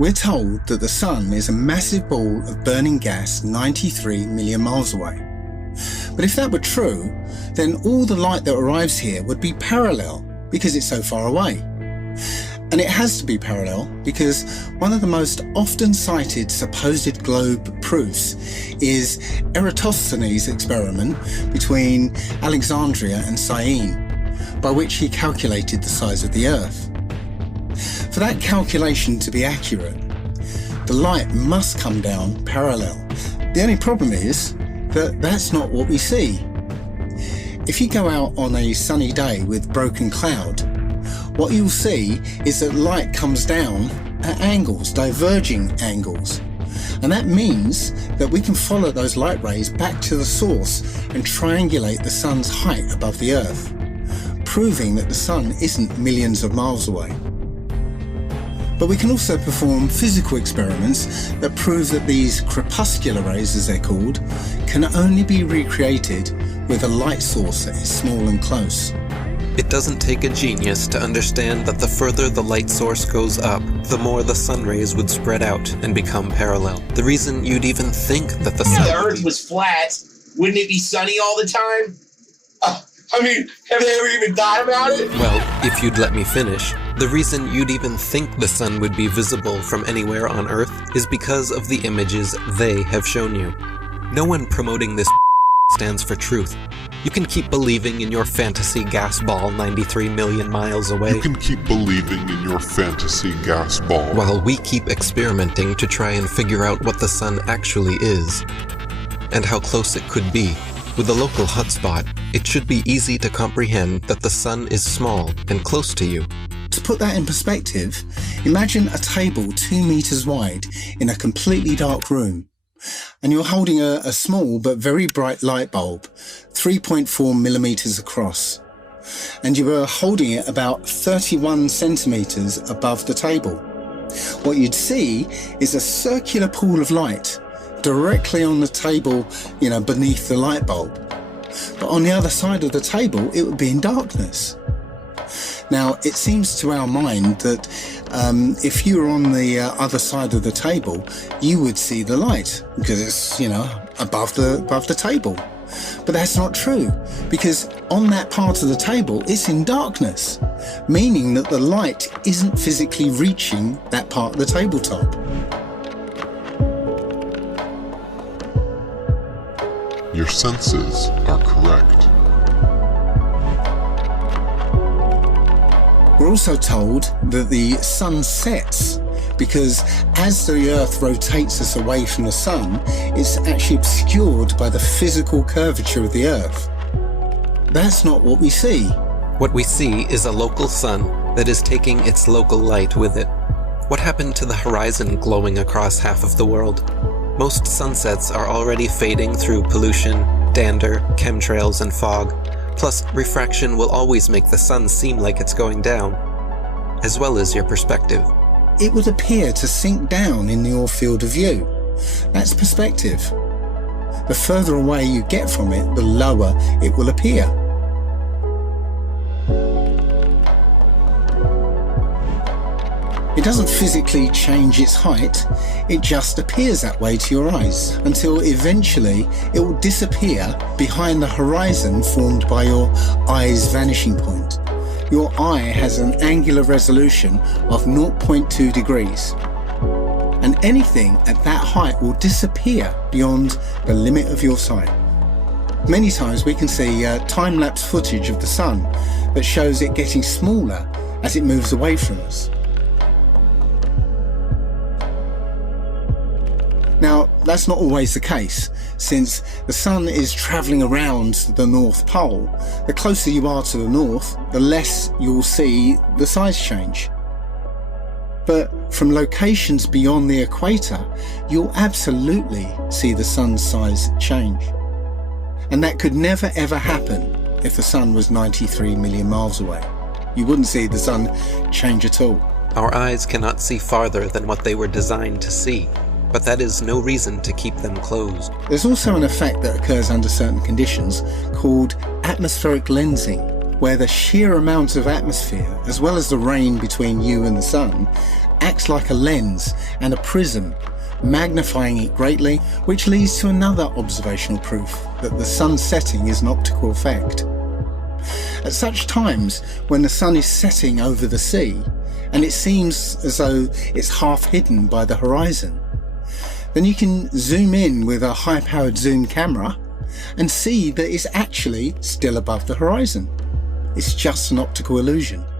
We're told that the sun is a massive ball of burning gas 93 million miles away. But if that were true, then all the light that arrives here would be parallel because it's so far away. And it has to be parallel because one of the most often cited supposed globe proofs is Eratosthenes' experiment between Alexandria and Syene, by which he calculated the size of the Earth. For that calculation to be accurate, the light must come down parallel. The only problem is that that's not what we see. If you go out on a sunny day with broken cloud, what you'll see is that light comes down at angles, diverging angles. And that means that we can follow those light rays back to the source and triangulate the sun's height above the Earth, proving that the sun isn't millions of miles away. But we can also perform physical experiments that prove that these crepuscular rays, as they're called, can only be recreated with a light source that is small and close. It doesn't take a genius to understand that the further the light source goes up, the more the sun rays would spread out and become parallel. The reason you'd even think that the sun... If the Earth was flat, wouldn't it be sunny all the time? Have they ever even thought about it? Well, if you'd let me finish, the reason you'd even think the sun would be visible from anywhere on Earth is because of the images they have shown you. No one promoting this stands for truth. You can keep believing in your fantasy gas ball 93 million miles away. You can keep believing in your fantasy gas ball. While we keep experimenting to try and figure out what the sun actually is, and how close it could be. With a local hotspot, it should be easy to comprehend that the sun is small and close to you. To put that in perspective, imagine a table 2 meters wide in a completely dark room, and you're holding a small but very bright light bulb, 3.4 millimeters across, and you are holding it about 31 centimeters above the table. What you'd see is a circular pool of light directly on the table, beneath the light bulb. But on the other side of the table, it would be in darkness. Now, it seems to our mind that if you were on the other side of the table, you would see the light because it's, above the table. But that's not true, because on that part of the table, it's in darkness, meaning that the light isn't physically reaching that part of the tabletop. Your senses are correct. We're also told that the sun sets because as the Earth rotates us away from the sun, it's actually obscured by the physical curvature of the Earth. That's not what we see. What we see is a local sun that is taking its local light with it. What happened to the horizon glowing across half of the world? Most sunsets are already fading through pollution, dander, chemtrails, and fog. Plus, refraction will always make the sun seem like it's going down, as well as your perspective. It would appear to sink down in your field of view. That's perspective. The further away you get from it, the lower it will appear. It doesn't physically change its height, it just appears that way to your eyes, until eventually it will disappear behind the horizon formed by your eye's vanishing point. Your eye has an angular resolution of 0.2 degrees, and anything at that height will disappear beyond the limit of your sight. Many times we can see time-lapse footage of the sun that shows it getting smaller as it moves away from us. Now, that's not always the case, since the sun is travelling around the North Pole. The closer you are to the north, the less you'll see the size change. But from locations beyond the equator, you'll absolutely see the sun's size change. And that could never ever happen if the sun was 93 million miles away. You wouldn't see the sun change at all. Our eyes cannot see farther than what they were designed to see. But that is no reason to keep them closed. There's also an effect that occurs under certain conditions called atmospheric lensing, where the sheer amount of atmosphere, as well as the rain between you and the sun, acts like a lens and a prism, magnifying it greatly, which leads to another observational proof that the sun setting is an optical effect. At such times, when the sun is setting over the sea, and it seems as though it's half hidden by the horizon, then you can zoom in with a high-powered zoom camera and see that it's actually still above the horizon. It's just an optical illusion.